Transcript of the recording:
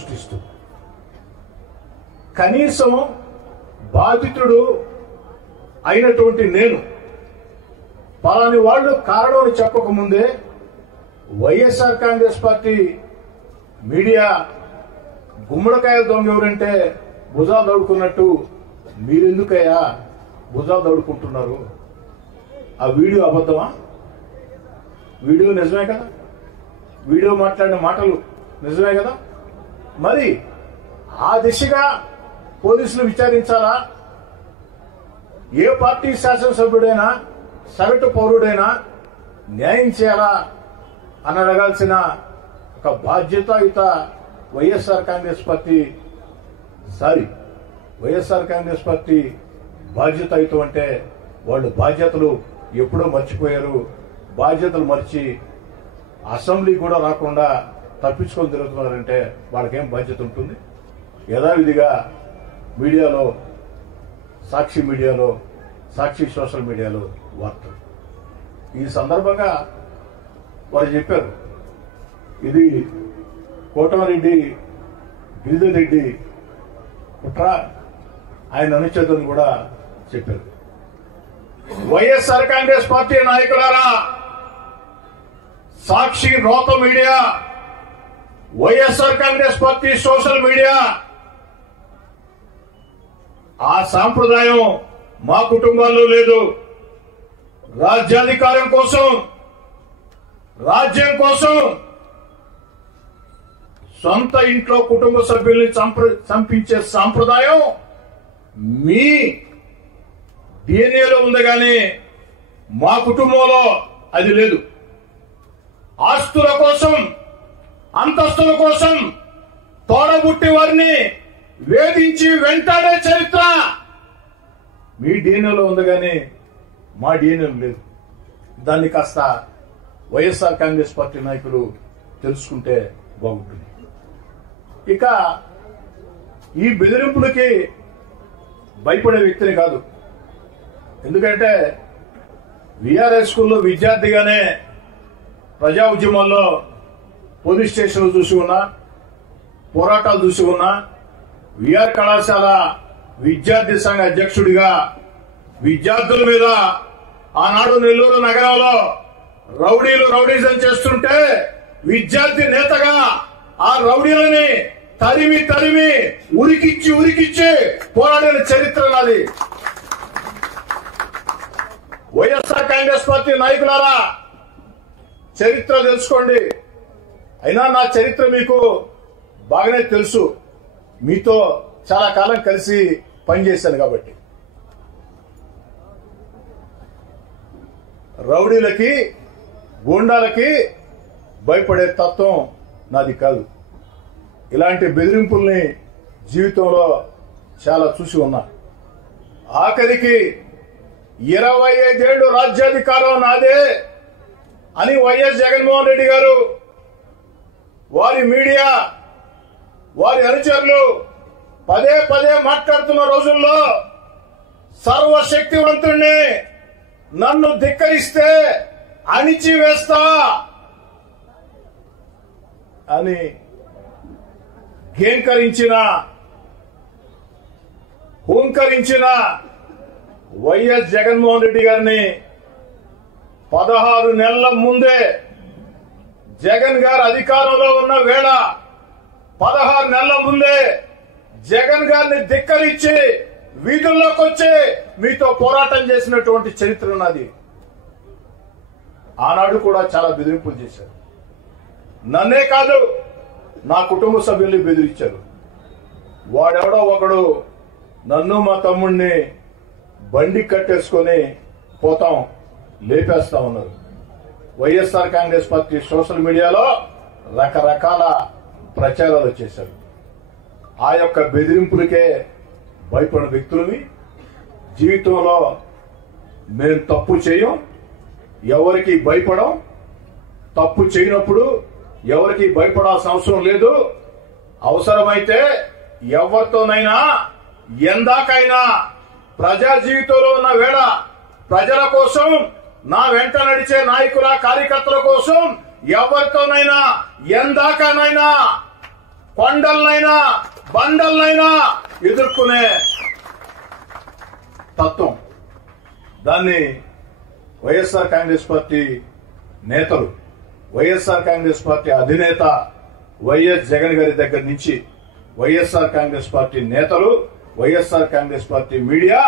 సృష్టిస్తూ కనీసం బాధితుడు అయినటువంటి నేను పలాని వాళ్ళు కారణం చెప్పకముందే వైఎస్ఆర్ కాంగ్రెస్ పార్టీ మీడియా గుమ్మడికాయల దొంగ ఎవరంటే భుజాలు దౌడుకున్నట్టు మీరెందుకయ్యా భుజాలు దౌడుకుంటున్నారు? ఆ వీడియో అబద్ధమా? వీడియో నిజమే కదా? వీడియో మాట్లాడిన మాటలు నిజమే కదా? మరి ఆ దిశగా పోలీసులు విచారించాలా? ఏ పార్టీ శాసనసభ్యుడైనా సగటు పౌరుడైనా న్యాయం చేయాలా అని అడగాల్సిన ఒక బాధ్యతాయుత వైఎస్ఆర్ కాంగ్రెస్ పార్టీ బాధ్యతాయుతం అంటే వాళ్ళు బాధ్యతలు ఎప్పుడో మర్చిపోయారు. బాధ్యతలు మర్చి అసెంబ్లీ కూడా రాకుండా తప్పించుకొని తిరుగుతున్నారంటే వాళ్ళకేం బాధ్యత ఉంటుంది? యథావిధిగా మీడియాలో, సాక్షి సోషల్ మీడియాలో వార్తలు. ఈ సందర్భంగా వారు చెప్పారు, ఇది కోటమిరెడ్డి గిరిధర్ రెడ్డి కుట్ర, ఆయన అనుచేతను కూడా చెప్పారు. వైఎస్ఆర్ కాంగ్రెస్ పార్టీ నాయకులారా, సాక్షి రోత media, YSR Congress party social media, ఆ సాంప్రదాయం మా కుటుంబాల్లో లేదు. రాజ్యాధికారం కోసం, రాజ్యం కోసం సొంత ఇంట్లో కుటుంబ సభ్యుల్ని చంపించే సాంప్రదాయం మీ డిఎన్ఏలో ఉంది, కానీ మా కుటుంబంలో అది లేదు. ఆస్తుల కోసం, అంతస్తుల కోసం తోడబుట్టి వారిని వేధించి వెంటాడే చరిత్ర మీ డిఎన్ఏలో ఉంది, కానీ మా డిఎన్ఏలో లేదు. దాన్ని కాస్త వైఎస్ఆర్ కాంగ్రెస్ పార్టీ నాయకులు తెలుసుకుంటే బాగుంటుంది. ఇక ఈ బెదిరింపులకి భయపడే వ్యక్తిని కాదు. ఎందుకంటే విఆర్ఎస్ స్కూల్లో విద్యార్థిగానే ప్రజా ఉద్యమాల్లో పోలీస్ స్టేషన్లు చూసి ఉన్నా, పోరాటాలు చూసి ఉన్నా, విఆర్ కళాశాల విద్యార్థి సంఘ అధ్యక్షుడిగా విద్యార్థుల మీద ఆనాడు నెల్లూరు నగరంలో రౌడీజం చేస్తుంటే విద్యార్థి నేతగా ఆ రౌడీలని తరిమి ఉరికిచ్చి పోరాడిన చరిత్ర నాది. వైఎస్ఆర్ కాంగ్రెస్ పార్టీ నాయకులారా, చరిత్ర తెలుసుకోండి. అయినా నా చరిత్ర మీకు బాగానే తెలుసు, మీతో చాలా కాలం కలిసి పనిచేశాను కాబట్టి. రౌడీలకి, గూండాలకి భయపడే తత్వం నాది కాదు. ఇలాంటి బెదిరింపుల్ని జీవితంలో చాలా చూసి ఉన్నా. ఆఖరికి 25 ఏళ్లు రాజ్యాధికారం నాదే అని వైఎస్ జగన్మోహన్ రెడ్డి గారు, వారి మీడియా, వారి అనుచరులు పదే మాట్లాడుతున్న రోజుల్లో సర్వశక్తివంతుణ్ణి, నన్ను ధిక్కరిస్తే అణిచివేస్తా అని హూంకరించిన వైఎస్ జగన్మోహన్ రెడ్డి గారిని 16 నెలల ముందే జగన్ గారు అధికారంలో ఉన్న వేళ 16 నెలల ముందే జగన్ గారిని ధిక్కరించి వీధుల్లోకి వచ్చి మీతో పోరాటం చేసినటువంటి చరిత్ర ఉన్నది. ఆనాడు కూడా చాలా బెదిరింపులు చేశారు. నన్నే కాదు, నా కుటుంబ సభ్యుల్ని బెదిరించారు. వాడెవడో ఒకడు నన్ను మా తమ్ముడిని బండి కట్టేసుకొని పోతాం, లేపేస్తా ఉన్నారు. వైఎస్ఆర్ కాంగ్రెస్ పార్టీ సోషల్ మీడియాలో రకరకాల ప్రచారాలు చేశారు. ఆ యొక్క బెదిరింపులకే భయపడిన వ్యక్తులని, జీవితంలో మేము తప్పు చేయం, ఎవరికి భయపడం, తప్పు చేయనప్పుడు ఎవరికి భయపడాల్సిన అవసరం లేదు. అవసరమైతే ఎవరితోనైనా ఎందాకైనా ప్రజా జీవితంలో ఉన్న వేళ ప్రజల కోసం, నా వెంట నడిచే నాయకుల, కార్యకర్తల కోసం ఎవరితోనైనా ఎందాకనైనా కొండలనైనా బండలనైనా ఎదుర్కొనే తత్వం. దాన్ని వైఎస్ఆర్ కాంగ్రెస్ పార్టీ నేతలు, వైఎస్ఆర్ కాంగ్రెస్ పార్టీ అధినేత వైఎస్ జగన్ గారి దగ్గర నుంచి వైఎస్ఆర్ కాంగ్రెస్ పార్టీ నేతలు, వైఎస్ఆర్ కాంగ్రెస్ పార్టీ మీడియా,